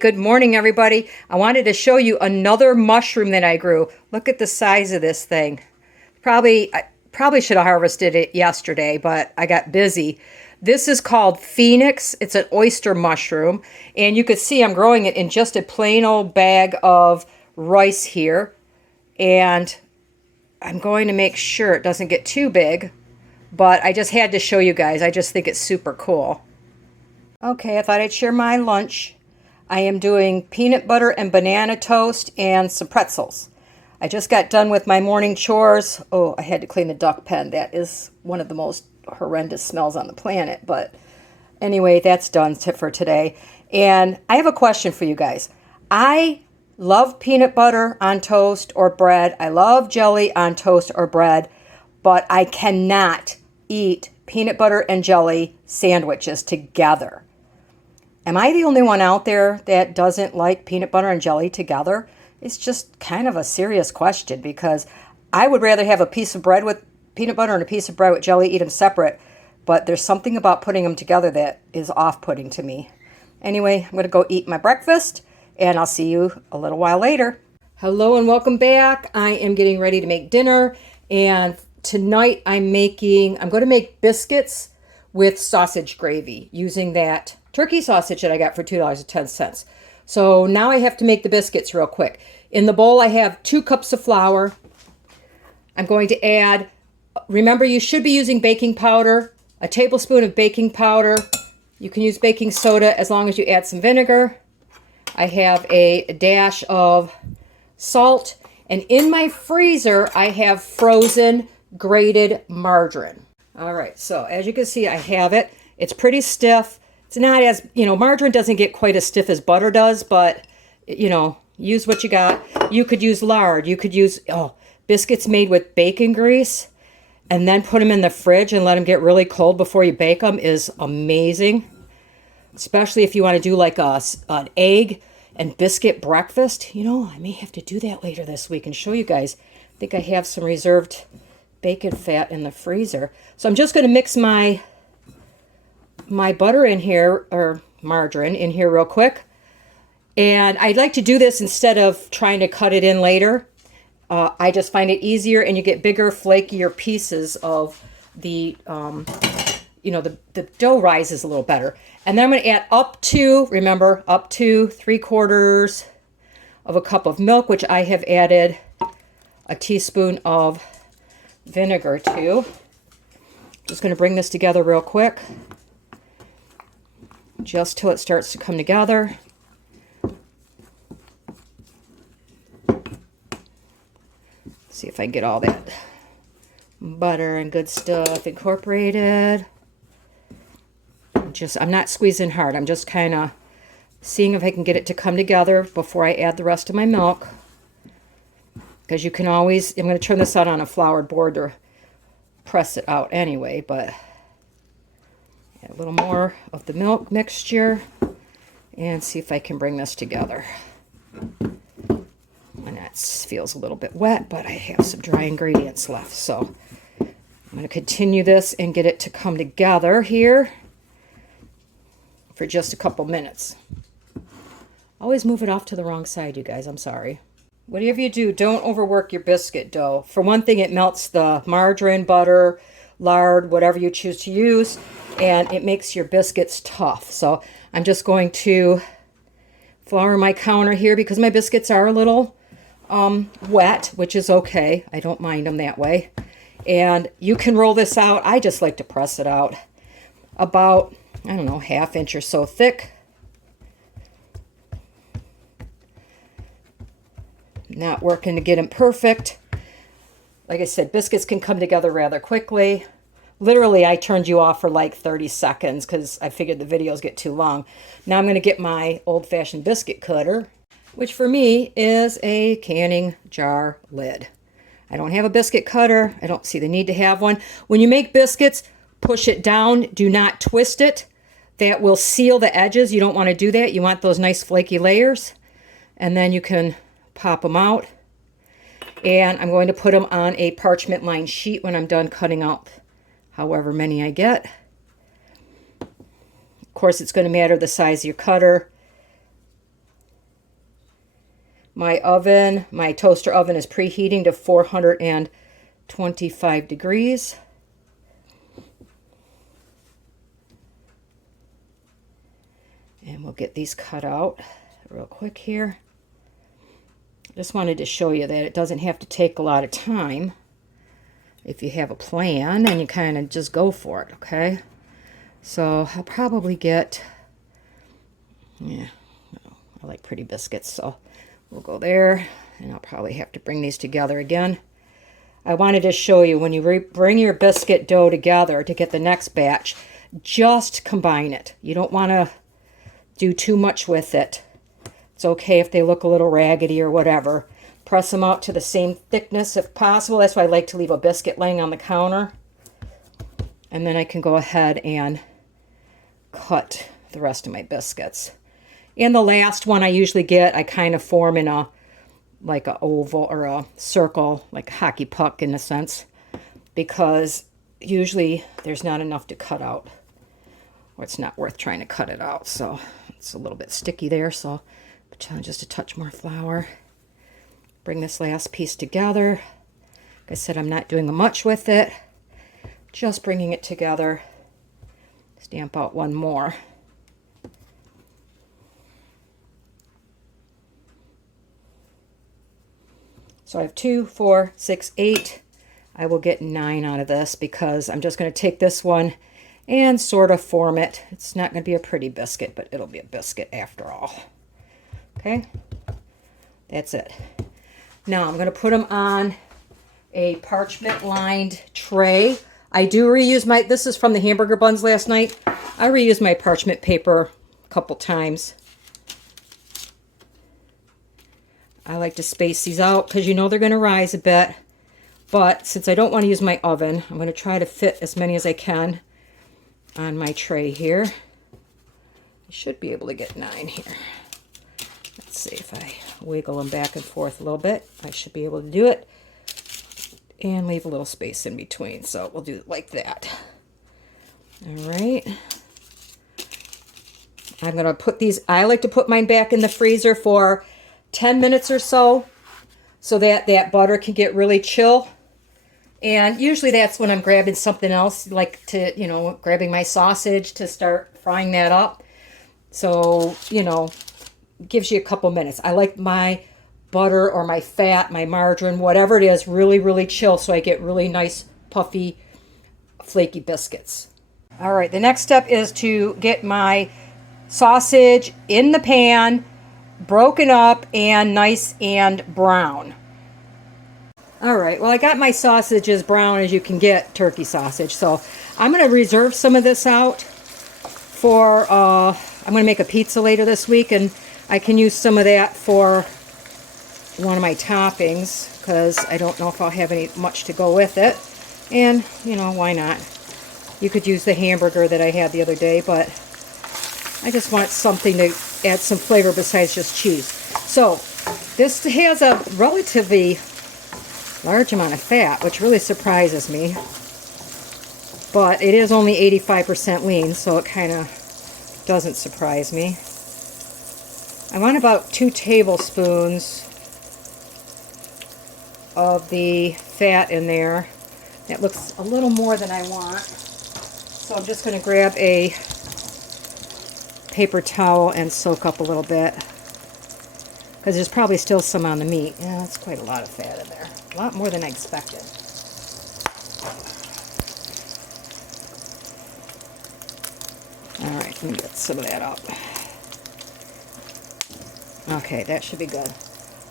Good morning, everybody. I wanted to show you another mushroom that I grew. Look at the size of this thing. I probably should have harvested it yesterday, but I got busy. This is called Phoenix. It's an oyster mushroom, and you can see I'm growing it in just a plain old bag of rice here. And I'm going to make sure it doesn't get too big, but I just had to show you guys. I just think it's super cool. Okay, I thought I'd share my lunch. I am doing peanut butter and banana toast and some pretzels. I just got done with my morning chores. Oh, I had to clean the duck pen. That is one of the most horrendous smells on the planet. But anyway, that's done for today. And I have a question for you guys. I love peanut butter on toast or bread. I love jelly on toast or bread. But I cannot eat peanut butter and jelly sandwiches together. Am I the only one out there that doesn't like peanut butter and jelly together? It's just kind of a serious question because I would rather have a piece of bread with peanut butter and a piece of bread with jelly, eat them separate. But there's something about putting them together that is off-putting to me. Anyway, I'm going to go eat my breakfast and I'll see you a little while later. Hello and welcome back. I am getting ready to make dinner, and tonight I'm going to make biscuits with sausage gravy using that turkey sausage that I got for $2.10. So now I have to make the biscuits real quick. In the bowl I have 2 cups of flour. I'm going to add, remember you should be using baking powder, a tablespoon of baking powder. You can use baking soda as long as you add some vinegar. I have a dash of salt, and in my freezer I have frozen grated margarine. All right, so as you can see I have it. It's pretty stiff. It's not as, margarine doesn't get quite as stiff as butter does, but, use what you got. You could use lard. You could use, biscuits made with bacon grease and then put them in the fridge and let them get really cold before you bake them is amazing. Especially if you want to do like an egg and biscuit breakfast. I may have to do that later this week and show you guys. I think I have some reserved bacon fat in the freezer. So I'm just going to mix my butter in here, or margarine in here real quick. And I'd like to do this instead of trying to cut it in later. I just find it easier, and you get bigger, flakier pieces of the dough rises a little better. And then I'm going to add up to 3/4 of a cup of milk, which I have added a teaspoon of vinegar to. Just going to bring this together real quick, just till it starts to come together. See if I can get all that butter and good stuff incorporated. I'm not squeezing hard. I'm just kind of seeing if I can get it to come together before I add the rest of my milk. Because you can always, I'm going to turn this out on a floured board to press it out anyway, but add a little more of the milk mixture and see if I can bring this together. And that feels a little bit wet, but I have some dry ingredients left. So I'm going to continue this and get it to come together here for just a couple minutes. Always move it off to the wrong side, you guys. I'm sorry. Whatever you do, don't overwork your biscuit dough. For one thing, it melts the margarine, butter, lard, whatever you choose to use, and it makes your biscuits tough. So I'm just going to flour my counter here because my biscuits are a little wet, which is okay. I don't mind them that way. And you can roll this out. I just like to press it out about, I don't know, 1/2 inch or so thick. Not working to get them perfect. Like I said, biscuits can come together rather quickly. Literally, I turned you off for like 30 seconds because I figured the videos get too long. Now I'm going to get my old-fashioned biscuit cutter, which for me is a canning jar lid. I don't have a biscuit cutter. I don't see the need to have one. When you make biscuits, push it down. Do not twist it. That will seal the edges. You don't want to do that. You want those nice flaky layers. And then you can pop them out. And I'm going to put them on a parchment lined sheet when I'm done cutting out however many I get. Of course, it's going to matter the size of your cutter. My oven, my toaster oven is preheating to 425 degrees. And we'll get these cut out real quick here. Just wanted to show you that it doesn't have to take a lot of time if you have a plan and you kind of just go for it, okay? So I'll probably get, yeah, I like pretty biscuits, so we'll go there, and I'll probably have to bring these together again. I wanted to show you when you bring your biscuit dough together to get the next batch, just combine it. You don't want to do too much with it. It's okay if they look a little raggedy or whatever. Press them out to the same thickness if possible. That's why I like to leave a biscuit laying on the counter. And then I can go ahead and cut the rest of my biscuits. And the last one I usually get, I kind of form in a, like a oval or a circle, like a hockey puck in a sense, because usually there's not enough to cut out, or it's not worth trying to cut it out. So it's a little bit sticky there, so put on just a touch more flour. Bring this last piece together. Like I said, I'm not doing much with it, just bringing it together. Stamp out one more. So I have 2, 4, 6, 8. I will get 9 out of this because I'm just going to take this one and sort of form it. It's not going to be a pretty biscuit, but it'll be a biscuit after all. Okay, that's it. Now I'm going to put them on a parchment lined tray. I do reuse my, this is from the hamburger buns last night. I reuse my parchment paper a couple times. I like to space these out because you know they're going to rise a bit. But since I don't want to use my oven, I'm going to try to fit as many as I can on my tray here. I should be able to get 9 here. Let's see if I wiggle them back and forth a little bit. I should be able to do it. And leave a little space in between. So we'll do it like that. All right. I'm going to put these, I like to put mine back in the freezer for 10 minutes or so that that butter can get really chill. And usually that's when I'm grabbing something else, like to, you know, grabbing my sausage to start frying that up. So, you know, gives you a couple minutes. I like my butter or my fat, my margarine, whatever it is, really, really chill so I get really nice, puffy, flaky biscuits. All right, the next step is to get my sausage in the pan, broken up and nice and brown. All right, well, I got my sausage as brown as you can get turkey sausage, so I'm going to reserve some of this out for, I'm going to make a pizza later this week, and I can use some of that for one of my toppings because I don't know if I'll have any much to go with it. And, you know, why not? You could use the hamburger that I had the other day, but I just want something to add some flavor besides just cheese. So this has a relatively large amount of fat, which really surprises me. But it is only 85% lean, so it kind of doesn't surprise me. I want about 2 tablespoons of the fat in there. That looks a little more than I want. So I'm just going to grab a paper towel and soak up a little bit. Because there's probably still some on the meat. Yeah, that's quite a lot of fat in there. A lot more than I expected. Alright, let me get some of that up. Okay, that should be good.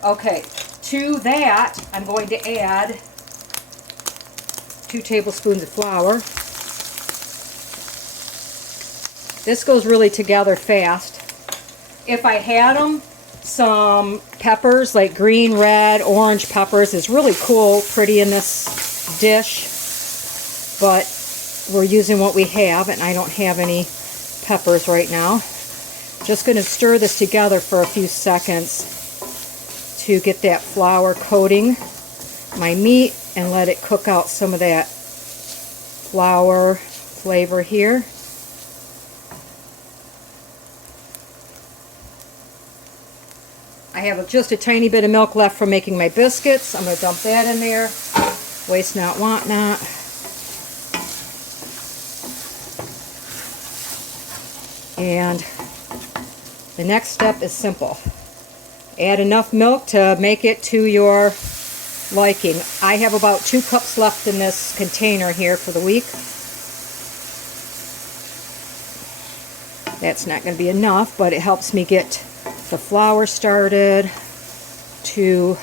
Okay, to that, I'm going to add 2 tablespoons of flour. This goes really together fast. If I had them, some peppers, like green, red, orange peppers, is really cool, pretty in this dish. But we're using what we have, and I don't have any peppers right now. Just going to stir this together for a few seconds to get that flour coating my meat and let it cook out some of that flour flavor here. I have just a tiny bit of milk left from making my biscuits. I'm going to dump that in there. Waste not, want not. And the next step is simple. Add enough milk to make it to your liking. I have about 2 cups left in this container here for the week. That's not going to be enough, but it helps me get the flour started to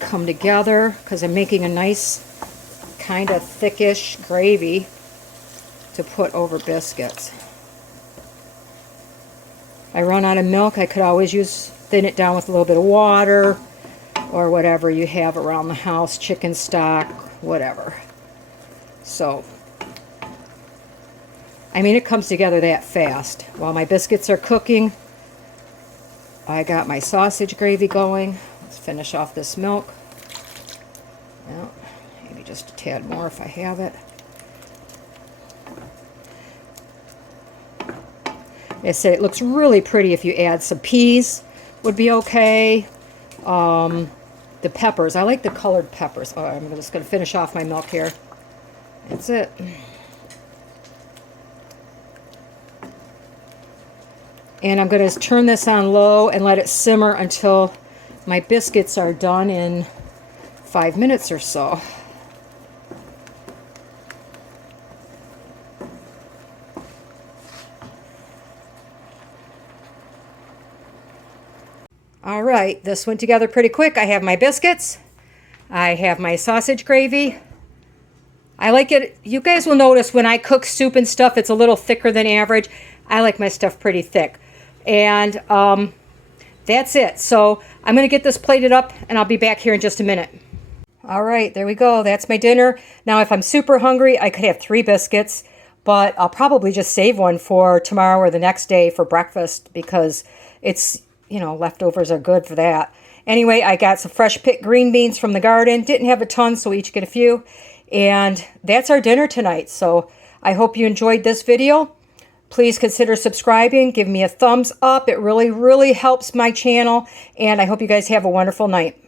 come together, because I'm making a nice kind of thickish gravy to put over biscuits. If I run out of milk, I could always thin it down with a little bit of water or whatever you have around the house, chicken stock, whatever. So, I mean, it comes together that fast. While my biscuits are cooking, I got my sausage gravy going. Let's finish off this milk. Well, maybe just a tad more if I have it. Like I said, it looks really pretty if you add some peas, would be okay. The peppers, I like the colored peppers. Oh, I'm just going to finish off my milk here. That's it. And I'm going to turn this on low and let it simmer until my biscuits are done in 5 minutes or so. All right, this went together pretty quick. I have my biscuits. I have my sausage gravy. I like it. You guys will notice when I cook soup and stuff, it's a little thicker than average. I like my stuff pretty thick. And that's it. So I'm going to get this plated up, and I'll be back here in just a minute. All right, there we go. That's my dinner. Now, if I'm super hungry, I could have 3 biscuits, but I'll probably just save one for tomorrow or the next day for breakfast, because it's, you know, leftovers are good for that. Anyway, I got some fresh picked green beans from the garden. Didn't have a ton, so we each get a few. And that's our dinner tonight. So I hope you enjoyed this video. Please consider subscribing. Give me a thumbs up. It really, really helps my channel. And I hope you guys have a wonderful night.